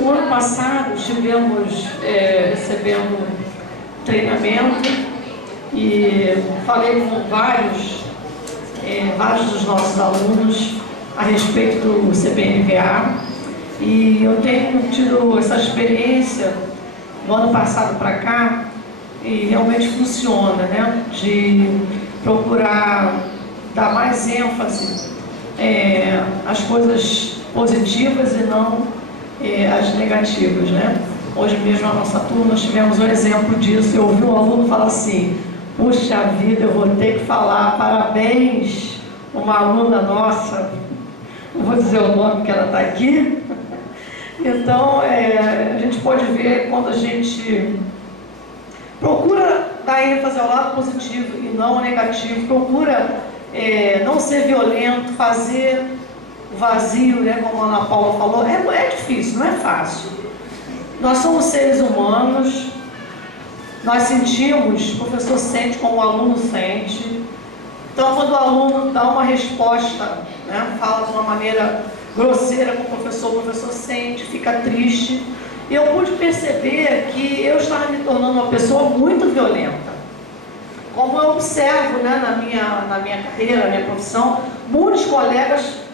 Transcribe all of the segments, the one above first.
o ano passado estivemos recebendo treinamento e falei com vários dos nossos alunos a respeito do CBNVA, e eu tenho tido essa experiência do ano passado para cá, e realmente funciona, né? De procurar dar mais ênfase às coisas positivas e não às negativas, né? Hoje mesmo na nossa turma nós tivemos um exemplo disso. Eu ouvi um aluno falar assim: puxa vida, eu vou ter que falar parabéns, uma aluna nossa, não vou dizer o nome que ela está aqui. Então, a gente pode ver quando a gente procura dar ênfase ao lado positivo e não ao negativo, procura não ser violento, fazer vazio, né, como a Ana Paula falou, é difícil, não é fácil. Nós somos seres humanos, nós sentimos, o professor sente como o aluno sente. Então, quando o aluno dá uma resposta, né, fala de uma maneira grosseira com o professor sente, fica triste. E eu pude perceber que eu estava me tornando uma pessoa muito violenta. Como eu observo, né, na minha carreira, na minha profissão, muitos colegas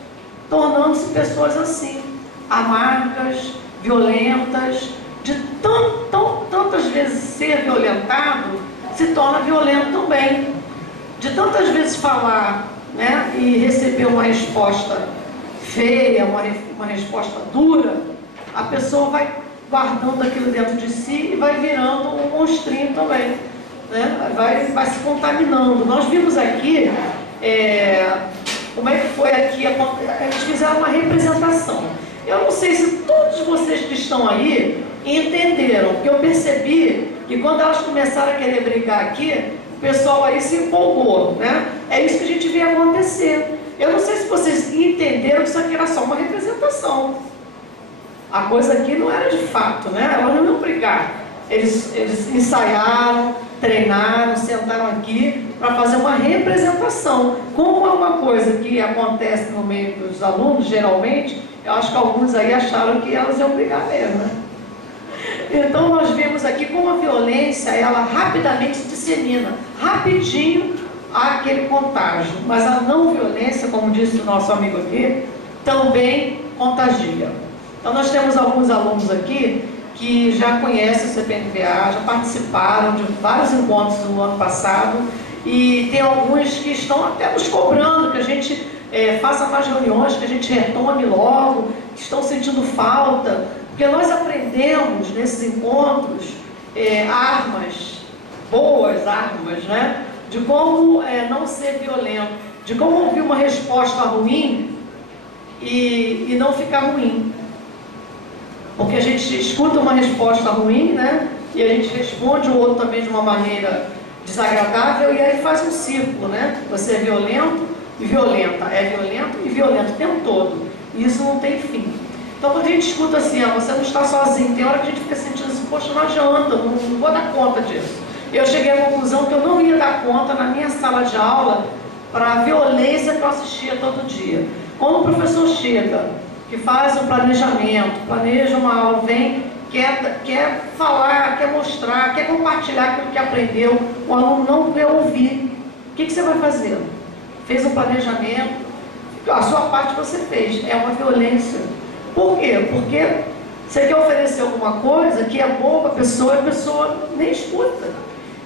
tornando-se pessoas assim, amargas, violentas, de tantas vezes ser violentado, se torna violento também. De tantas vezes falar, né, e receber uma resposta feia, uma resposta dura, a pessoa vai guardando aquilo dentro de si e vai virando um monstrinho também, né? Vai se contaminando. Nós vimos aqui como é que foi aqui, eles fizeram uma representação. Eu não sei se todos vocês que estão aí entenderam, porque eu percebi que quando elas começaram a querer brigar aqui, o pessoal aí se empolgou, né? É isso que a gente vê acontecer. Eu não sei se vocês entenderam que isso aqui era só uma representação. A coisa aqui não era de fato, né? Elas não iam brigar. Eles ensaiaram, treinaram, sentaram aqui para fazer uma representação. Como é uma coisa que acontece no meio dos alunos, geralmente, eu acho que alguns aí acharam que elas iam brigar mesmo, né? Então nós vemos aqui como a violência, ela rapidamente se dissemina, rapidinho há aquele contágio, mas a não violência, como disse o nosso amigo aqui, também contagia. Então nós temos alguns alunos aqui que já conhecem o CBNVA, já participaram de vários encontros no ano passado, e tem alguns que estão até nos cobrando que a gente faça mais reuniões, que a gente retome logo, que estão sentindo falta, porque nós aprendemos nesses encontros armas, boas armas, né? De como não ser violento, de como ouvir uma resposta ruim e não ficar ruim. Porque a gente escuta uma resposta ruim, né? E a gente responde o outro também de uma maneira desagradável, e aí faz um círculo, né? Você é violento e violenta, é violento e violento o tempo todo. E isso não tem fim. Então quando a gente escuta assim, você não está sozinho, tem hora que a gente fica sentindo assim, poxa, não adianta, não vou dar conta disso. Eu cheguei à conclusão que eu não ia dar conta na minha sala de aula para a violência que eu assistia todo dia. Quando o professor chega, que faz um planejamento, planeja uma aula, vem, quer falar, quer mostrar, quer compartilhar aquilo que aprendeu, o aluno não quer ouvir. O que você vai fazer? Fez um planejamento, a sua parte você fez, é uma violência. Por quê? Porque você quer oferecer alguma coisa que é boa para a pessoa nem escuta.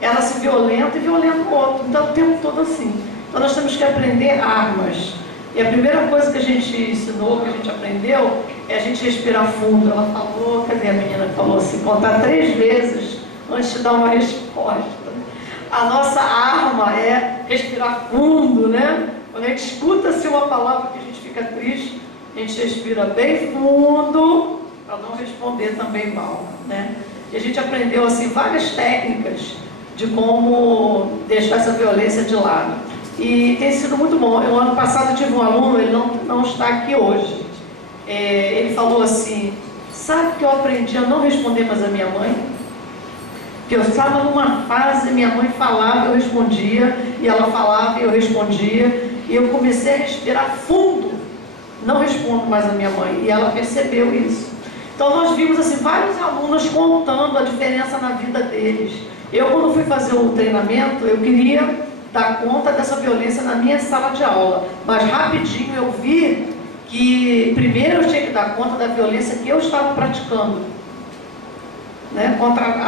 Ela se violenta e violenta o outro. Então, o tempo todo assim. Então, nós temos que aprender armas. E a primeira coisa que a gente ensinou, que a gente aprendeu, é a gente respirar fundo. Ela falou, cadê a menina que falou assim? Contar 3 vezes antes de dar uma resposta. A nossa arma é respirar fundo, né? Quando a gente escuta assim uma palavra que a gente fica triste, a gente respira bem fundo para não responder também mal, né? E a gente aprendeu assim várias técnicas de como deixar essa violência de lado. E tem sido muito bom. Eu, ano passado, eu tive um aluno, ele não está aqui hoje. Ele falou assim, sabe que eu aprendi a não responder mais a minha mãe? Que eu estava numa fase, minha mãe falava, eu respondia, e ela falava e eu respondia, e eu comecei a respirar fundo, não respondo mais a minha mãe, e ela percebeu isso. Então nós vimos assim, vários alunos contando a diferença na vida deles. Eu, quando fui fazer o treinamento, eu queria dar conta dessa violência na minha sala de aula, mas rapidinho eu vi que primeiro eu tinha que dar conta da violência que eu estava praticando, né?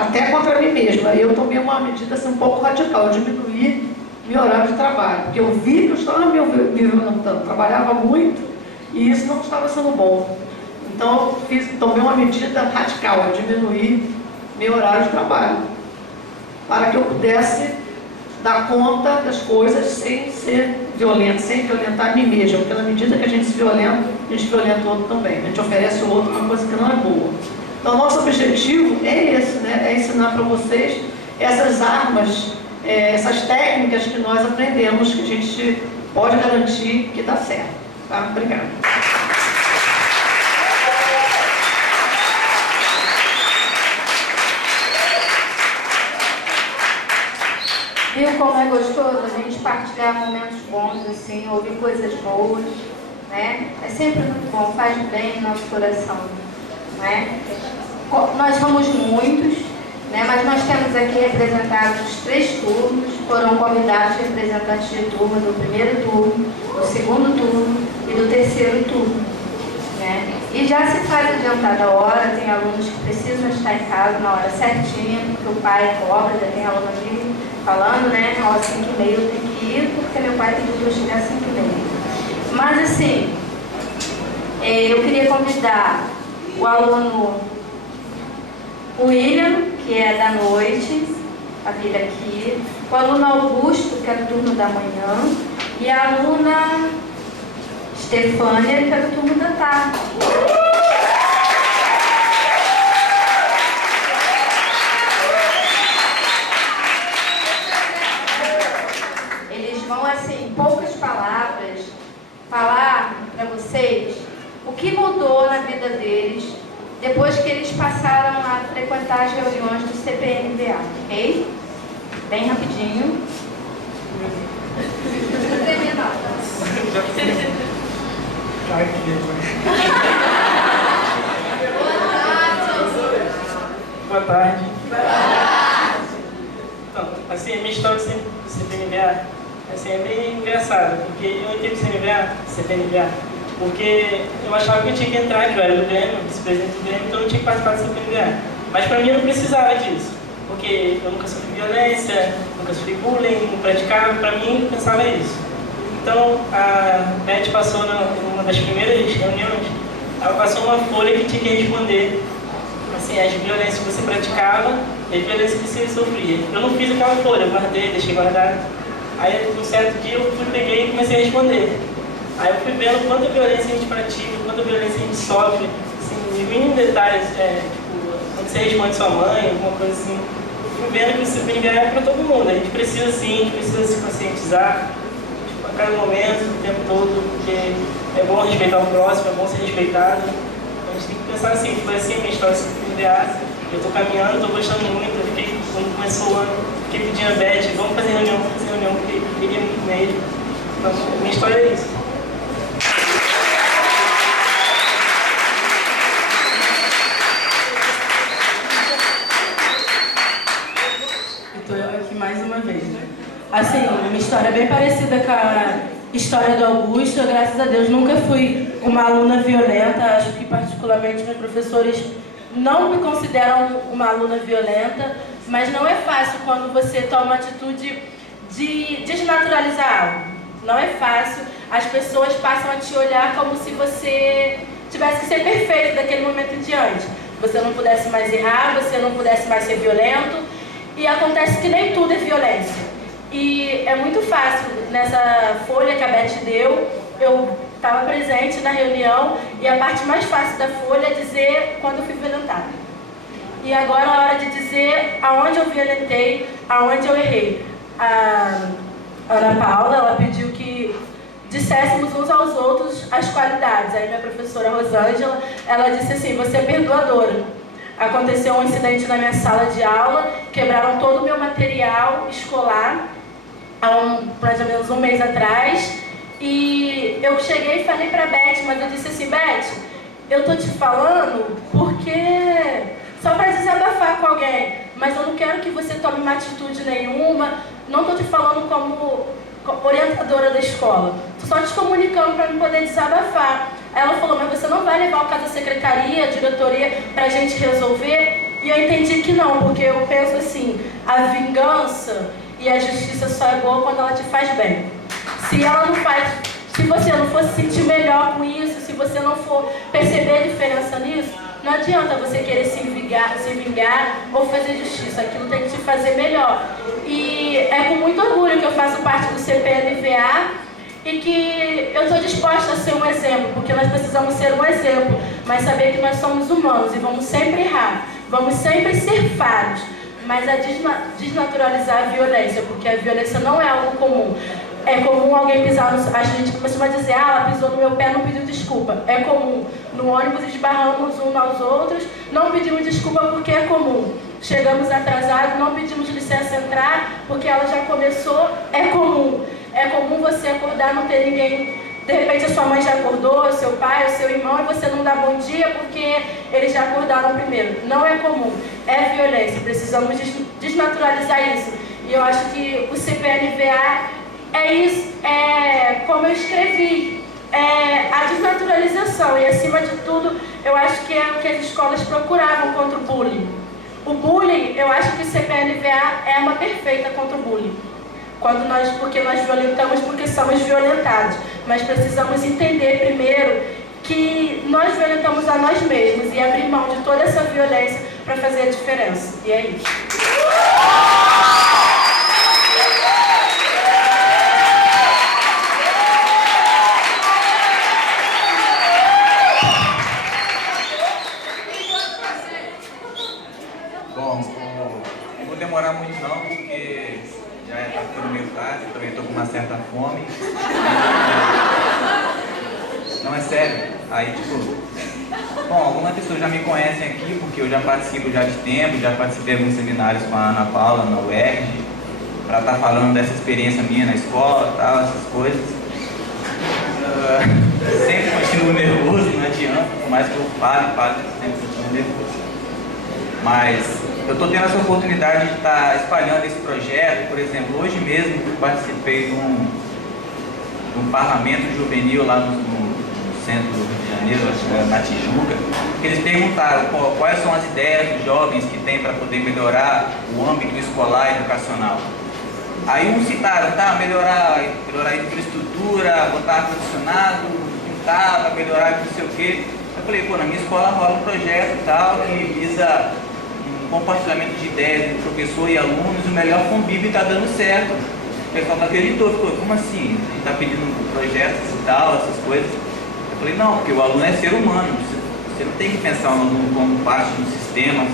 Até contra mim mesma. Eu tomei uma medida assim, um pouco radical, eu diminuí meu horário de trabalho, porque eu vi que eu estava me violentando, trabalhava muito e isso não estava sendo bom. Então eu tomei uma medida radical, eu diminuí meu horário de trabalho, para que eu pudesse dar conta das coisas sem ser violento, sem violentar a mim mesma, porque na medida que a gente se violenta, a gente violenta o outro também, a gente oferece ao outro uma coisa que não é boa. Então nosso objetivo é esse, né? É ensinar para vocês essas armas, essas técnicas que nós aprendemos, que a gente pode garantir que dá certo. Tá? Obrigada. Viu como é gostoso a gente partilhar momentos bons, assim, ouvir coisas boas, né? É sempre muito bom, faz bem no nosso coração, né? Nós somos muitos, né? Mas nós temos aqui representados os 3 turnos, foram convidados representantes de turma do primeiro turno, do segundo turno e do terceiro turno, né? E já se faz adiantada a hora, tem alunos que precisam estar em casa na hora certinha, porque o pai cobra, já tem aluno aqui falando, né? Ó, 5h30 eu tenho que ir, porque meu pai pediu para eu chegar às 5h30. Mas assim, eu queria convidar o aluno William, que é da noite, a vir aqui, o aluno Augusto, que é do turno da manhã, e a aluna Stefânia, que é do turno da tarde. Eles vão, assim, em poucas palavras, falar para vocês o que mudou na vida deles depois que eles passaram a frequentar as reuniões do CPNVA, ok? Bem rapidinho. Não tremia não, tá? Boa tarde. Então, assim, a minha história do CPNVA assim, é bem engraçada, porque eu entrei no CPNVA, porque eu achava que eu tinha que entrar, que eu era do Grêmio, vice-presidente do Grêmio, então eu tinha que participar do CPNVA. Mas pra mim eu não precisava disso, porque eu nunca sofri violência, nunca sofri bullying, não praticava, pra mim eu pensava isso. Então a Beth passou numa das primeiras reuniões, ela passou uma folha que tinha que responder assim, as violências que você praticava e as violências que você sofria. Eu não fiz aquela folha, eu guardei, deixei guardado. Aí, um certo dia, eu peguei e comecei a responder. Aí eu fui vendo quanta violência a gente pratica, quanta violência a gente sofre, assim, os mínimos detalhes, tipo, quando você responde sua mãe, alguma coisa assim. Eu fui vendo que o CPNVA é para todo mundo. A gente precisa sim, a gente precisa se conscientizar, tipo, a cada momento, o tempo todo, porque é bom respeitar o próximo, é bom ser respeitado. A gente tem que pensar assim, foi assim a minha história do CPNVA. Eu estou caminhando, estou gostando muito, eu fiquei, quando começou o ano, fiquei pedindo a Beth, vamos fazer reunião, porque eu queria muito mesmo. Então, a minha história é isso. Estou eu aqui mais uma vez, né? Assim, minha história é bem parecida com a história do Augusto. Eu, graças a Deus, nunca fui uma aluna violenta. Acho que, particularmente, meus professores não me consideram uma aluna violenta, mas não é fácil quando você toma a atitude de desnaturalizar algo. Não é fácil, as pessoas passam a te olhar como se você tivesse que ser perfeito daquele momento em diante. Você não pudesse mais errar, você não pudesse mais ser violento, e acontece que nem tudo é violência. E é muito fácil, nessa folha que a Beth deu, eu estava presente na reunião e a parte mais fácil da folha é dizer quando eu fui violentada. E agora é a hora de dizer aonde eu violentei, aonde eu errei. A Ana Paula, ela pediu que disséssemos uns aos outros as qualidades. Aí minha professora Rosângela, ela disse assim, você é perdoadora. Aconteceu um incidente na minha sala de aula, quebraram todo o meu material escolar, há mais ou menos um mês atrás. E eu cheguei e falei para a Beth, mas eu disse assim, Beth, eu tô te falando porque só para desabafar com alguém, mas eu não quero que você tome uma atitude nenhuma, não tô te falando como orientadora da escola, tô só te comunicando para me poder desabafar. Aí ela falou, mas você não vai levar o caso à secretaria, à diretoria, para a gente resolver? E eu entendi que não, porque eu penso assim, a vingança e a justiça só é boa quando ela te faz bem. Se ela não faz, se você não for se sentir melhor com isso, se você não for perceber a diferença nisso, não adianta você querer se vingar ou fazer justiça. Aquilo tem que te fazer melhor. E é com muito orgulho que eu faço parte do CPNVA e que eu estou disposta a ser um exemplo, porque nós precisamos ser um exemplo, mas saber que nós somos humanos e vamos sempre errar, vamos sempre ser falhos, mas a desnaturalizar a violência, porque a violência não é algo comum. É comum alguém pisar no... A gente costuma dizer, ela pisou no meu pé, não pediu desculpa. É comum. No ônibus esbarramos uns aos outros, não pedimos desculpa porque é comum. Chegamos atrasados, não pedimos licença entrar porque ela já começou, é comum. É comum você acordar, não ter ninguém... De repente a sua mãe já acordou, seu pai, o seu irmão, e você não dá bom dia porque eles já acordaram primeiro. Não é comum. É violência. Precisamos desnaturalizar isso. E eu acho que o CPNVA... é isso, é como eu escrevi, é a desnaturalização e acima de tudo, eu acho que é o que as escolas procuravam contra o bullying. O bullying, eu acho que o CPNVA é uma perfeita contra o bullying. Porque nós violentamos porque somos violentados, mas precisamos entender primeiro que nós violentamos a nós mesmos e abrir mão de toda essa violência para fazer a diferença. E é isso. Demorar muito não, porque já está ficando meio tarde, eu também estou com uma certa fome. Não, é sério. Aí, tipo... Bom, algumas pessoas já me conhecem aqui, porque eu já participo já de tempo, já participei de alguns seminários com a Ana Paula, na UERJ, para estar falando dessa experiência minha na escola, tal, essas coisas. Sempre continuo nervoso, não adianta, por mais que eu fale, sempre continuo nervoso. Mas... eu estou tendo essa oportunidade de estar espalhando esse projeto. Por exemplo, hoje mesmo eu participei de um parlamento juvenil lá no centro do Rio de Janeiro, acho que era na Tijuca, que eles perguntaram quais são as ideias dos jovens que têm para poder melhorar o âmbito escolar e educacional. Aí uns citaram, melhorar a infraestrutura, botar ar-condicionado, pintar, para melhorar não sei o quê. Eu falei, na minha escola rola um projeto tal que visa compartilhamento de ideias entre professor e alunos, o melhor convívio está dando certo. O pessoal não acreditou, ficou, como assim? A gente está pedindo projetos e tal, essas coisas. Eu falei, não, porque o aluno é ser humano, você não tem que pensar no aluno como parte do sistema,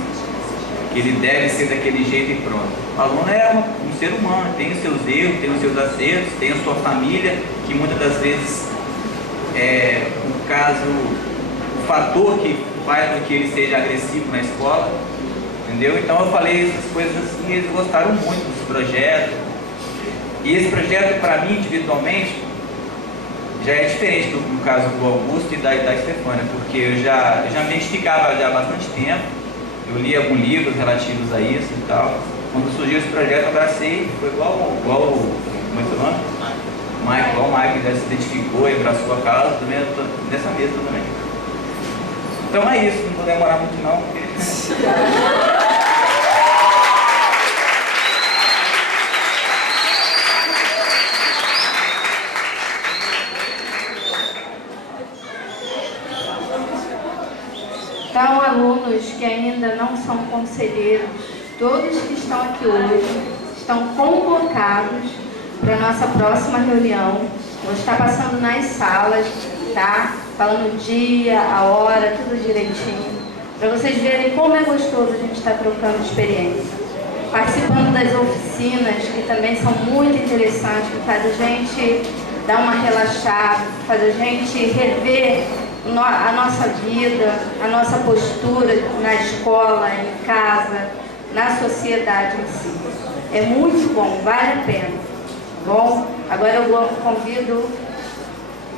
que ele deve ser daquele jeito e pronto. O aluno é um ser humano, tem os seus erros, tem os seus acertos, tem a sua família, que muitas das vezes é o fator que faz com que ele seja agressivo na escola. Entendeu? Então eu falei essas coisas assim, eles gostaram muito desse projeto. E esse projeto, para mim, individualmente, já é diferente do caso do Augusto e da Stefânia, porque eu já me identificava já há bastante tempo, eu li alguns livros relativos a isso e tal. Quando surgiu esse projeto, eu abracei, foi igual como é seu nome? Mike, igual o Mike já se identificou e abraçou a causa, também eu tô nessa mesa também. Então é isso, não vou demorar muito não, porque... Então, alunos que ainda não são conselheiros, todos que estão aqui hoje, estão convocados para a nossa próxima reunião. Vou estar passando nas salas, tá? Falando o dia, a hora, tudo direitinho. Para vocês verem como é gostoso a gente estar trocando experiência. Participando das oficinas, que também são muito interessantes, que faz a gente dar uma relaxada, faz a gente rever a nossa vida, a nossa postura na escola, em casa, na sociedade em si. É muito bom, vale a pena. Bom, agora eu convido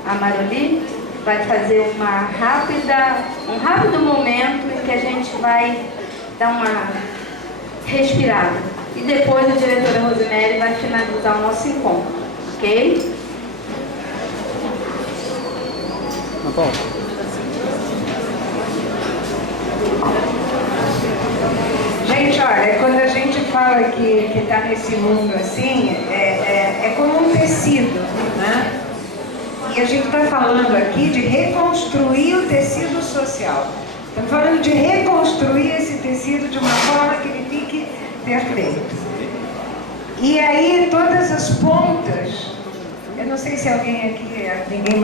a Maroli vai fazer um rápido momento em que a gente vai dar uma respirada. E depois a diretora Rosemary vai finalizar o nosso encontro, ok? Gente, olha, quando a gente fala que está nesse mundo assim, é como um tecido, né? E a gente está falando aqui de reconstruir o tecido social. Estamos falando de reconstruir esse tecido de uma forma que ele fique perfeito. E aí todas as pontas, eu não sei se alguém aqui, ninguém